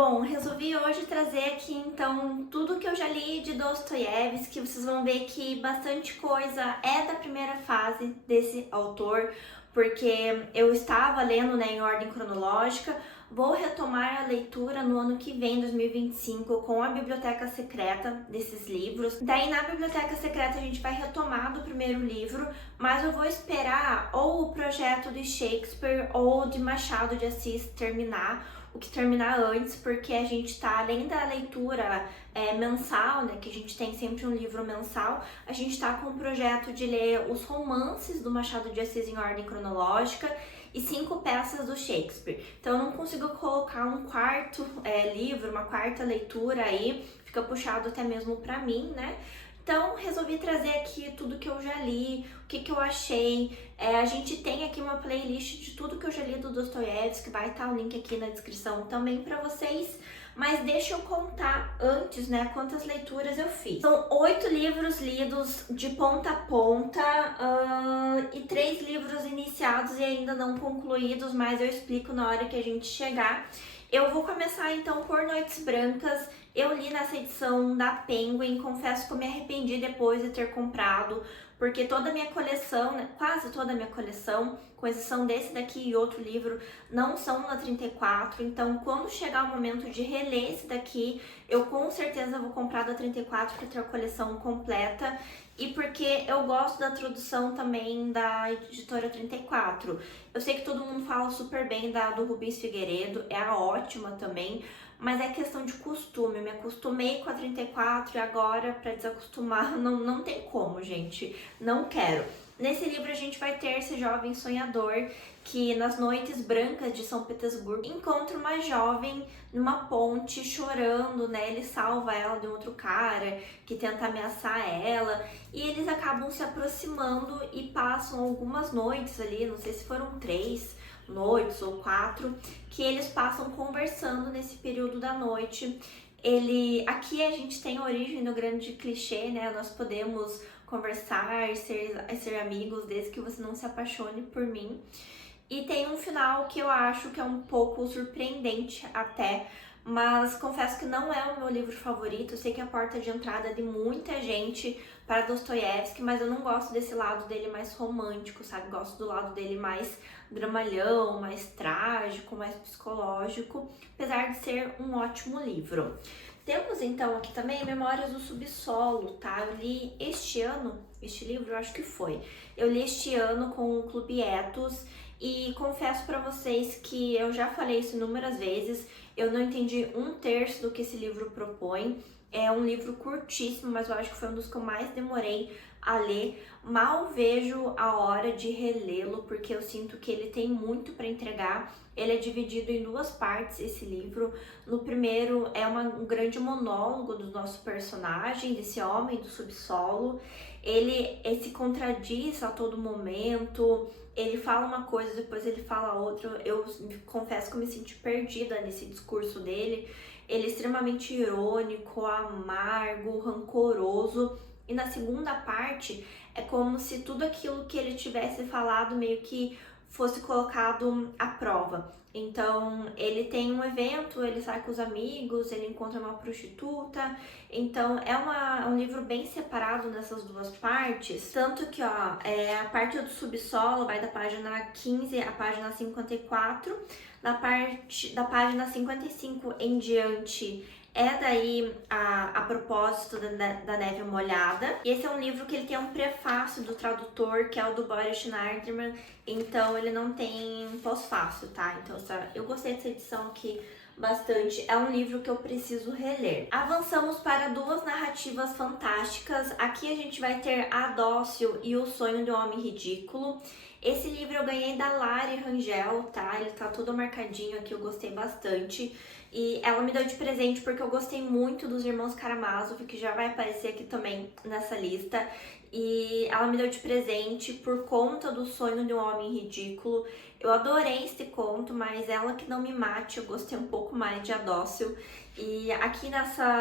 Bom, resolvi hoje trazer aqui então tudo que eu já li de Dostoiévski. Vocês vão ver que bastante coisa é da primeira fase desse autor, porque eu estava lendo, né, em ordem cronológica. Vou retomar a leitura no ano que vem, 2025, com a Biblioteca Secreta desses livros. Daí na Biblioteca Secreta a gente vai retomar do primeiro livro, mas eu vou esperar ou o projeto de Shakespeare ou de Machado de Assis terminar, o que terminar antes, porque a gente tá, além da leitura mensal, né, que a gente tem sempre um livro mensal, a gente tá com o projeto de ler os romances do Machado de Assis em ordem cronológica e 5 peças do Shakespeare. Então eu não consigo colocar um quarto livro, uma quarta leitura aí, fica puxado até mesmo pra mim, né? Então, resolvi trazer aqui tudo que eu já li, o que eu achei. A gente tem aqui uma playlist de tudo que eu já li do Dostoiévski, vai estar o link aqui na descrição também para vocês. Mas deixa eu contar antes, né, quantas leituras eu fiz. São 8 livros lidos de ponta a ponta e 3 livros iniciados e ainda não concluídos, mas eu explico na hora que a gente chegar. Eu vou começar então por Noites Brancas. Eu li nessa edição da Penguin, confesso que eu me arrependi depois de ter comprado, porque toda a minha coleção, né, quase toda a minha coleção, com exceção desse daqui e outro livro, não são na 34, então quando chegar o momento de reler esse daqui, eu com certeza vou comprar da 34 para ter a coleção completa, e porque eu gosto da tradução também da editora 34. Eu sei que todo mundo fala super bem da do Rubens Figueiredo, é a ótima também, mas é questão de costume. Eu me acostumei com a 34 e agora, para desacostumar, não tem como, gente. Não quero. Nesse livro a gente vai ter esse jovem sonhador que nas noites brancas de São Petersburgo encontra uma jovem numa ponte chorando, né? Ele salva ela de um outro cara que tenta ameaçar ela e eles acabam se aproximando e passam algumas noites ali, não sei se foram 3 noites ou 4, que eles passam conversando nesse período da noite. Aqui a gente tem a origem do grande clichê, né? Nós podemos conversar, ser amigos, desde que você não se apaixone por mim. E tem um final que eu acho que é um pouco surpreendente até, mas confesso que não é o meu livro favorito. Eu sei que é a porta de entrada de muita gente para Dostoiévski, mas eu não gosto desse lado dele mais romântico, sabe? Gosto do lado dele mais dramalhão, mais trágico, mais psicológico, apesar de ser um ótimo livro. Temos então aqui também Memórias do Subsolo, tá? Eu li este ano, este livro eu acho que foi. Eu li este ano com o Clube Etos e confesso para vocês que eu já falei isso inúmeras vezes, eu não entendi 1/3 do que esse livro propõe. É um livro curtíssimo, mas eu acho que foi um dos que eu mais demorei a ler. Mal vejo a hora de relê-lo, porque eu sinto que ele tem muito para entregar. Ele é dividido em 2 partes, esse livro. No primeiro é um grande monólogo do nosso personagem, desse homem do subsolo. Ele se contradiz a todo momento, ele fala uma coisa, depois ele fala outra. Eu confesso que eu me senti perdida nesse discurso dele. Ele é extremamente irônico, amargo, rancoroso. E na segunda parte é como se tudo aquilo que ele tivesse falado meio que fosse colocado à prova. Então ele tem um evento, ele sai com os amigos, ele encontra uma prostituta. Então é um livro bem separado nessas 2 partes. Tanto que a parte do subsolo vai da página 15 à página 54. Da página 55 em diante é daí a propósito da Neve Molhada. E esse é um livro que ele tem um prefácio do tradutor, que é o do Boris Schneiderman, então ele não tem pós-fácil, tá? Então eu gostei dessa edição aqui bastante. É um livro que eu preciso reler. Avançamos para 2 narrativas fantásticas. Aqui a gente vai ter A Dócil e O Sonho do Homem Ridículo. Esse livro eu ganhei da Lari Rangel, tá? Ele tá todo marcadinho aqui, eu gostei bastante. E ela me deu de presente porque eu gostei muito dos Irmãos Karamazov, que já vai aparecer aqui também nessa lista. E ela me deu de presente por conta do Sonho de um Homem Ridículo. Eu adorei esse conto, mas ela que não me mate, eu gostei um pouco mais de A Dócil. E aqui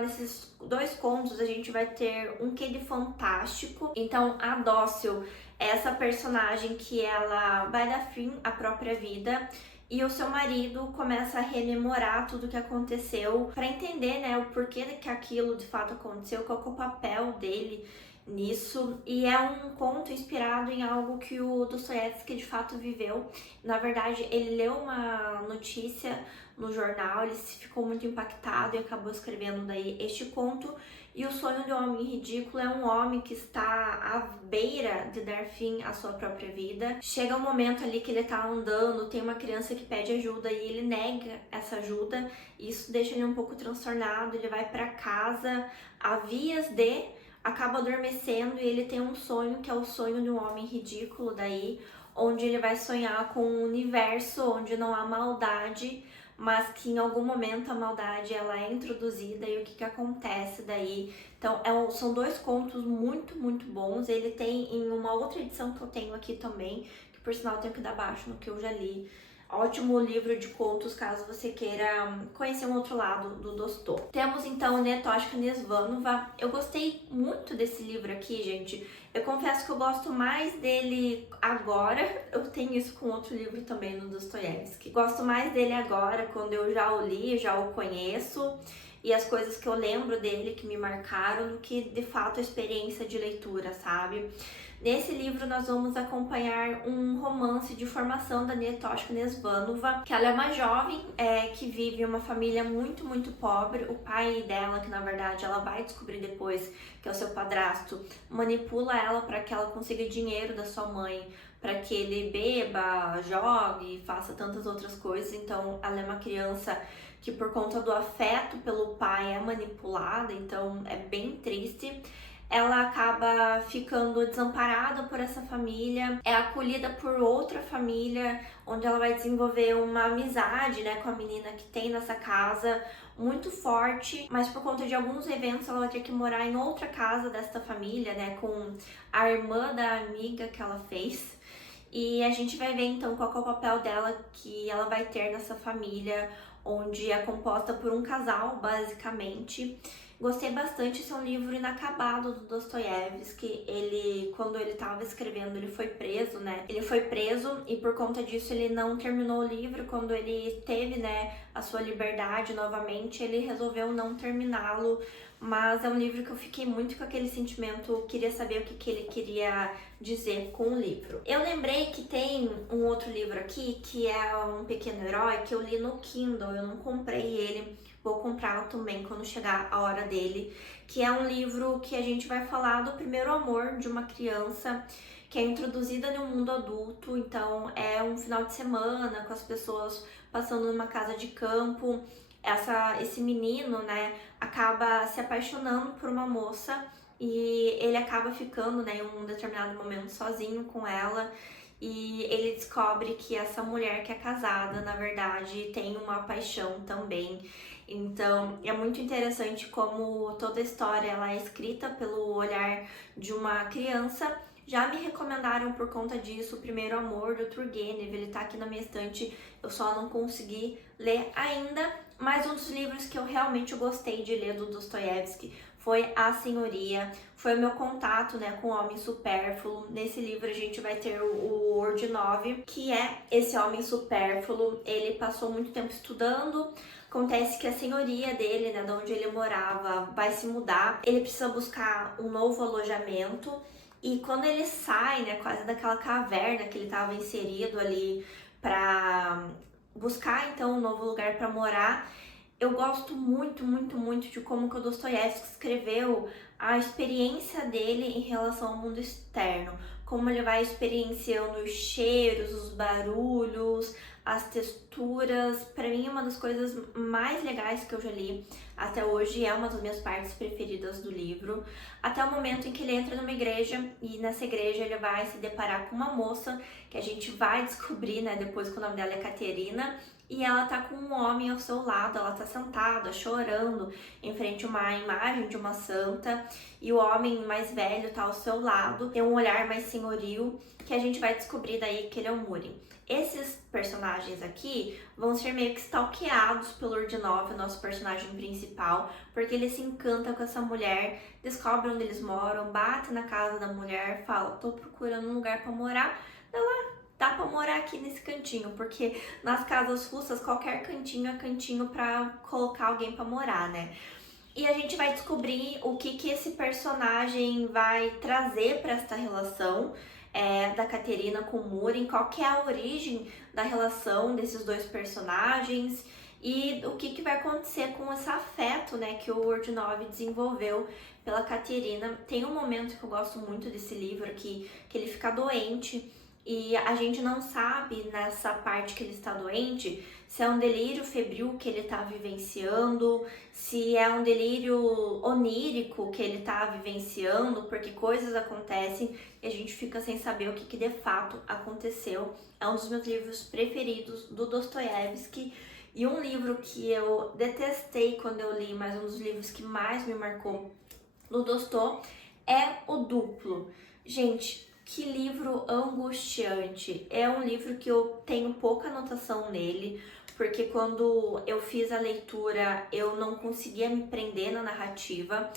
nesses 2 contos a gente vai ter um quê de fantástico. Então a Dócil é essa personagem que ela vai dar fim à própria vida e o seu marido começa a rememorar tudo que aconteceu para entender, né, o porquê que aquilo de fato aconteceu, qual que é o papel dele nisso. E é um conto inspirado em algo que o Dostoiévski de fato viveu. Na verdade, ele leu uma notícia no jornal, ele ficou muito impactado e acabou escrevendo daí este conto. E o sonho de um homem ridículo é um homem que está à beira de dar fim à sua própria vida. Chega um momento ali que ele tá andando, tem uma criança que pede ajuda e ele nega essa ajuda. Isso deixa ele um pouco transtornado, ele vai para casa a vias de, acaba adormecendo e ele tem um sonho que é o sonho de um homem ridículo daí, onde ele vai sonhar com um universo onde não há maldade, mas que em algum momento a maldade ela é introduzida e o que acontece daí. Então são dois contos muito, muito bons. Ele tem em uma outra edição que eu tenho aqui também, que por sinal eu tenho que dar baixo no que eu já li. Ótimo livro de contos, caso você queira conhecer um outro lado do Dostô. Temos então Netoshka Nesvanova. Eu gostei muito desse livro aqui, gente. Eu confesso que eu gosto mais dele agora. Eu tenho isso com outro livro também no Dostoiévski. Gosto mais dele agora, quando eu já o li, já o conheço. E as coisas que eu lembro dele que me marcaram, do que de fato a experiência de leitura, sabe? Nesse livro nós vamos acompanhar um romance de formação da Netoshka Nesvanova, que ela é uma jovem que vive em uma família muito, muito pobre. O pai dela, que na verdade ela vai descobrir depois que é o seu padrasto, manipula ela para que ela consiga dinheiro da sua mãe, para que ele beba, jogue, faça tantas outras coisas. Então ela é uma criança que por conta do afeto pelo pai é manipulada, então é bem triste. Ela acaba ficando desamparada por essa família, é acolhida por outra família, onde ela vai desenvolver uma amizade, né, com a menina que tem nessa casa, muito forte, mas por conta de alguns eventos ela vai ter que morar em outra casa desta família, né, com a irmã da amiga que ela fez. E a gente vai ver então qual é o papel dela que ela vai ter nessa família, onde é composta por um casal, basicamente. Gostei bastante, esse é um livro inacabado do Dostoiévski. Quando ele estava escrevendo, ele foi preso, né? Ele foi preso e por conta disso ele não terminou o livro. Quando ele teve, né, a sua liberdade novamente, ele resolveu não terminá-lo. Mas é um livro que eu fiquei muito com aquele sentimento, queria saber o que ele queria dizer com o livro. Eu lembrei que tem um outro livro aqui, que é Um Pequeno Herói, que eu li no Kindle, eu não comprei ele. Vou comprá-lo também quando chegar a hora dele, que é um livro que a gente vai falar do primeiro amor de uma criança que é introduzida no mundo adulto. Então é um final de semana com as pessoas passando numa casa de campo. Esse menino, né, acaba se apaixonando por uma moça e ele acaba ficando, né, em um determinado momento sozinho com ela. E ele descobre que essa mulher que é casada, na verdade, tem uma paixão também. Então, é muito interessante como toda a história ela é escrita pelo olhar de uma criança. Já me recomendaram por conta disso O Primeiro Amor, do Turgenev, ele tá aqui na minha estante, eu só não consegui ler ainda. Mas um dos livros que eu realmente gostei de ler do Dostoiévski foi A Senhoria, foi o meu contato, né, com o Homem Supérfluo. Nesse livro a gente vai ter o Ordinov, que é esse homem supérfluo. Ele passou muito tempo estudando. Acontece que a senhoria dele, né, de onde ele morava, vai se mudar. Ele precisa buscar um novo alojamento. E quando ele sai, né, quase daquela caverna que ele estava inserido ali para buscar então um novo lugar para morar, eu gosto muito, muito, muito de como que o Dostoiévski escreveu a experiência dele em relação ao mundo externo, como ele vai experienciando os cheiros, os barulhos, as texturas. Para mim, uma das coisas mais legais que eu já li até hoje, é uma das minhas partes preferidas do livro, até o momento em que ele entra numa igreja e nessa igreja ele vai se deparar com uma moça que a gente vai descobrir, né, depois que o nome dela é Caterina. E ela tá com um homem ao seu lado, ela tá sentada, chorando, em frente a uma imagem de uma santa. E o homem mais velho tá ao seu lado, tem um olhar mais senhoril, que a gente vai descobrir daí que ele é o Murin. Esses personagens aqui vão ser meio que stalkeados pelo Ordinov, nosso personagem principal, porque ele se encanta com essa mulher, descobre onde eles moram, bate na casa da mulher, fala, tô procurando um lugar pra morar. Ela dá pra morar aqui nesse cantinho, porque nas casas russas qualquer cantinho é cantinho pra colocar alguém pra morar, né? E a gente vai descobrir o que esse personagem vai trazer para esta relação da Caterina com o Murin, qual que é a origem da relação desses dois personagens e o que vai acontecer com esse afeto, né, que o Urdinov desenvolveu pela Caterina. Tem um momento que eu gosto muito desse livro aqui, que ele fica doente e a gente não sabe nessa parte que ele está doente se é um delírio febril que ele está vivenciando, se é um delírio onírico que ele está vivenciando, porque coisas acontecem e a gente fica sem saber o que de fato aconteceu. É um dos meus livros preferidos do Dostoiévski e um livro que eu detestei quando eu li, mas um dos livros que mais me marcou no Dostô é O Duplo. Gente, que livro angustiante. É um livro que eu tenho pouca anotação nele, porque quando eu fiz a leitura eu não conseguia me prender na narrativa.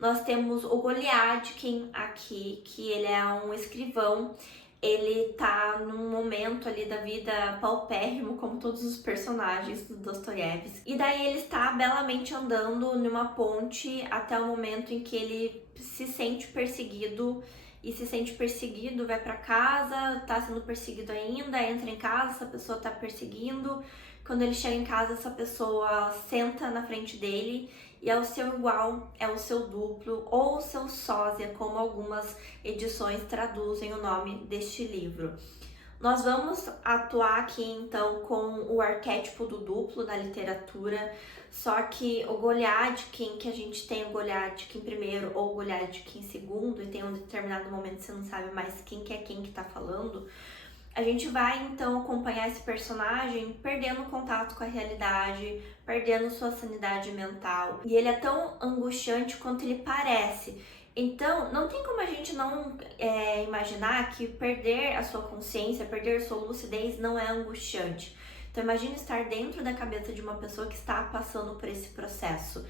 Nós temos o Goliadkin aqui, que ele é um escrivão. Ele tá num momento ali da vida paupérrimo, como todos os personagens do Dostoiévski. E daí ele está belamente andando numa ponte até o momento em que ele se sente perseguido. E se sente perseguido, vai pra casa, tá sendo perseguido ainda, entra em casa, essa pessoa tá perseguindo. Quando ele chega em casa, essa pessoa senta na frente dele e é o seu igual, é o seu duplo ou o seu sósia, como algumas edições traduzem o nome deste livro. Nós vamos atuar aqui então com o arquétipo do duplo na literatura, só que o Goliadkin, que a gente tem o Goliadkin primeiro ou o Goliadkin segundo, e tem um determinado momento que você não sabe mais quem que tá falando, a gente vai então acompanhar esse personagem perdendo contato com a realidade, perdendo sua sanidade mental. E ele é tão angustiante quanto ele parece. Então, não tem como a gente não imaginar que perder a sua consciência, perder a sua lucidez não é angustiante. Então, imagine estar dentro da cabeça de uma pessoa que está passando por esse processo.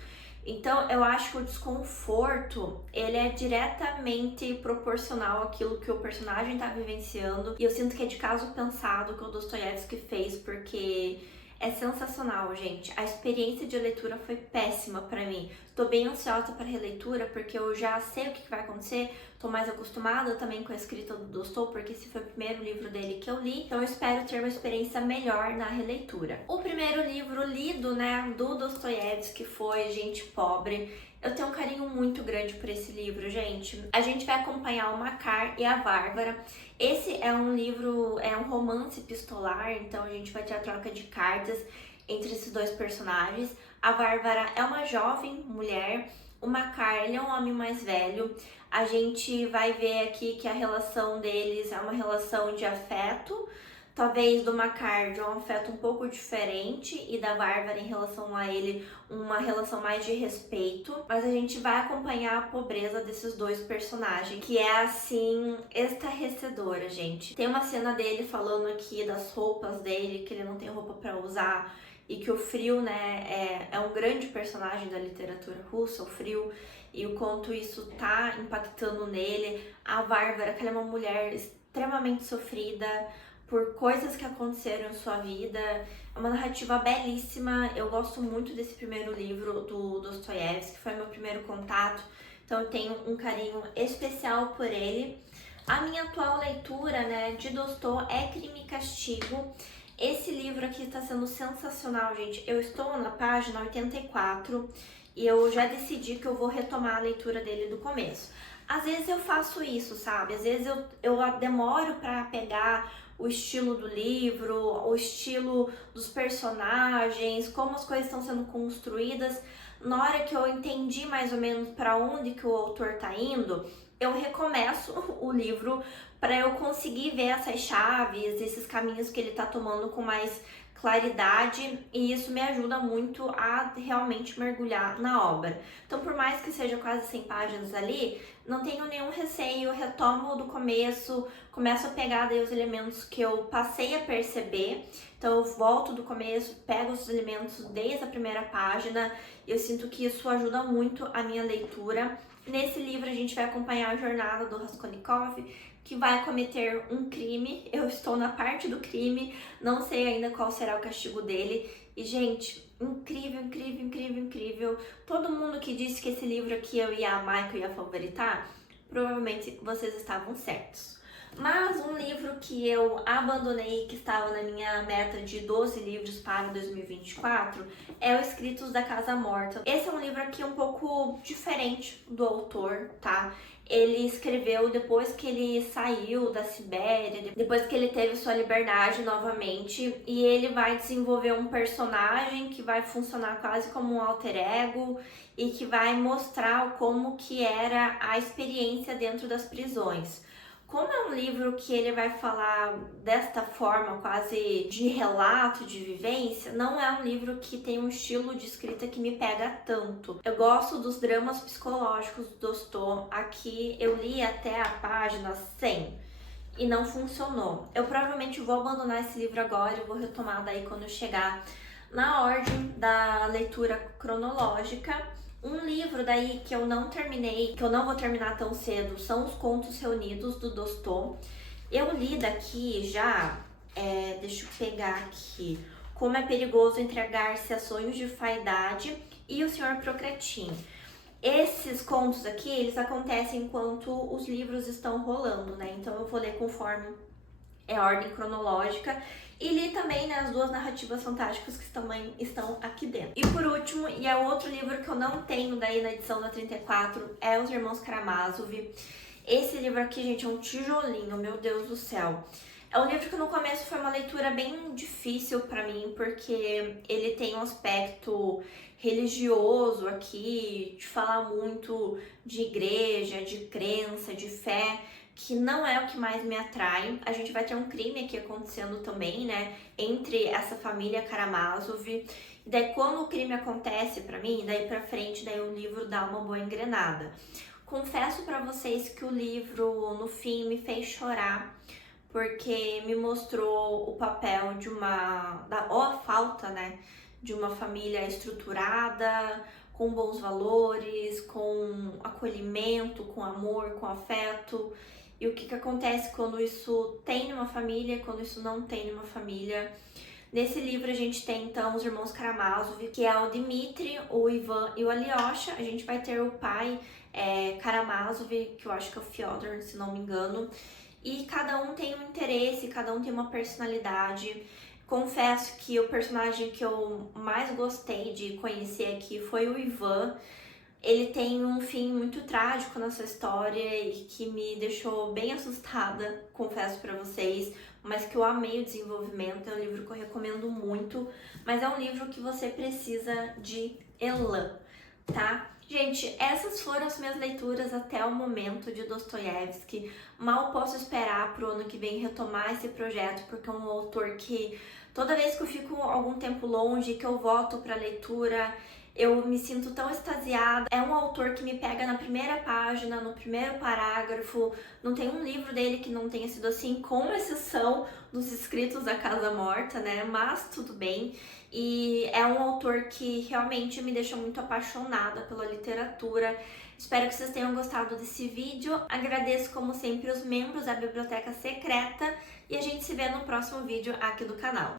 Então, eu acho que o desconforto, ele é diretamente proporcional àquilo que o personagem está vivenciando. E eu sinto que é de caso pensado que o Dostoiévski fez, porque é sensacional, gente. A experiência de leitura foi péssima pra mim. Tô bem ansiosa pra releitura, porque eu já sei o que vai acontecer. Tô mais acostumada também com a escrita do Dostô, porque esse foi o primeiro livro dele que eu li. Então eu espero ter uma experiência melhor na releitura. O primeiro livro lido, né, do Dostoiévski foi Gente Pobre. Eu tenho um carinho muito grande por esse livro, gente. A gente vai acompanhar o Makar e a Varvara. Esse é um livro, é um romance epistolar, então a gente vai ter a troca de cartas entre esses dois personagens. A Varvara é uma jovem mulher, o Makar, ele é um homem mais velho. A gente vai ver aqui que a relação deles é uma relação de afeto, talvez do Makar de um afeto um pouco diferente e da Varvara em relação a ele uma relação mais de respeito, mas a gente vai acompanhar a pobreza desses dois personagens, que é assim estarrecedora, gente. Tem uma cena dele falando aqui das roupas dele, que ele não tem roupa pra usar e que o frio, né, é um grande personagem da literatura russa, o frio, e o quanto isso tá impactando nele. A Varvara, que ela é uma mulher extremamente sofrida por coisas que aconteceram em sua vida. É uma narrativa belíssima. Eu gosto muito desse primeiro livro do Dostoiévski, que foi meu primeiro contato, então eu tenho um carinho especial por ele. A minha atual leitura, né, de Dostô é Crime e Castigo. Esse livro aqui está sendo sensacional, gente. Eu estou na página 84 e eu já decidi que eu vou retomar a leitura dele do começo. Às vezes eu faço isso, sabe? Às vezes eu demoro para pegar o estilo do livro, o estilo dos personagens, como as coisas estão sendo construídas. Na hora que eu entendi mais ou menos para onde que o autor tá indo, eu recomeço o livro para eu conseguir ver essas chaves, esses caminhos que ele tá tomando com mais claridade, e isso me ajuda muito a realmente mergulhar na obra. Então, por mais que seja quase 100 páginas ali, não tenho nenhum receio, eu retomo do começo, começo a pegar daí os elementos que eu passei a perceber. Então eu volto do começo, pego os elementos desde a primeira página, e eu sinto que isso ajuda muito a minha leitura. Nesse livro a gente vai acompanhar a jornada do Raskolnikov, que vai cometer um crime. Eu estou na parte do crime, não sei ainda qual será o castigo dele. E, gente, incrível, incrível, incrível, incrível. Todo mundo que disse que esse livro aqui eu ia amar e que eu ia favoritar, provavelmente vocês estavam certos. Mas um livro que eu abandonei, que estava na minha meta de 12 livros para 2024, é o Escritos da Casa Morta. Esse é um livro aqui um pouco diferente do autor, tá? Ele escreveu depois que ele saiu da Sibéria, depois que ele teve sua liberdade novamente, e ele vai desenvolver um personagem que vai funcionar quase como um alter ego e que vai mostrar como que era a experiência dentro das prisões. Como é um livro que ele vai falar desta forma, quase de relato, de vivência, não é um livro que tem um estilo de escrita que me pega tanto. Eu gosto dos dramas psicológicos do Tolstói. Aqui eu li até a página 100 e não funcionou. Eu provavelmente vou abandonar esse livro agora e vou retomar daí quando eu chegar na ordem da leitura cronológica. Um livro daí que eu não terminei, que eu não vou terminar tão cedo, são os Contos Reunidos, do Tolstói. Eu li daqui já, deixa eu pegar aqui, Como é Perigoso Entregar-se a Sonhos de Vaidade e O Senhor Procretin. Esses contos aqui, eles acontecem enquanto os livros estão rolando, né? Então eu vou ler conforme é a ordem cronológica. E li também, né, as duas narrativas fantásticas que também estão aqui dentro. E por último, e é outro livro que eu não tenho daí na edição da 34, é Os Irmãos Karamazov. Esse livro aqui, gente, é um tijolinho, meu Deus do céu. É um livro que no começo foi uma leitura bem difícil pra mim, porque ele tem um aspecto religioso aqui, de falar muito de igreja, de crença, de fé, que não é o que mais me atrai. A gente vai ter um crime aqui acontecendo também, né, entre essa família Karamazov. E daí quando o crime acontece pra mim, daí pra frente, daí o livro dá uma boa engrenada. Confesso pra vocês que o livro, no fim, me fez chorar, porque me mostrou o papel de ou a falta, né, de uma família estruturada, com bons valores, com acolhimento, com amor, com afeto. E o que acontece quando isso tem numa família e quando isso não tem numa família. Nesse livro a gente tem então os irmãos Karamazov, que é o Dmitri, o Ivan e o Alyosha. A gente vai ter o pai Karamazov, que eu acho que é o Fyodor, se não me engano. E cada um tem um interesse, cada um tem uma personalidade. Confesso que o personagem que eu mais gostei de conhecer aqui foi o Ivan. Ele tem um fim muito trágico nessa história e que me deixou bem assustada, confesso pra vocês, mas que eu amei o desenvolvimento. É um livro que eu recomendo muito, mas é um livro que você precisa de elan, tá? Gente, essas foram as minhas leituras até o momento de Dostoiévski. Mal posso esperar pro ano que vem retomar esse projeto, porque é um autor que toda vez que eu fico algum tempo longe, que eu volto pra leitura, eu me sinto tão extasiada. É um autor que me pega na primeira página, no primeiro parágrafo. Não tem um livro dele que não tenha sido assim, com exceção dos Escritos da Casa Morta, né? Mas tudo bem. E é um autor que realmente me deixa muito apaixonada pela literatura. Espero que vocês tenham gostado desse vídeo. Agradeço, como sempre, os membros da Biblioteca Secreta. E a gente se vê no próximo vídeo aqui do canal.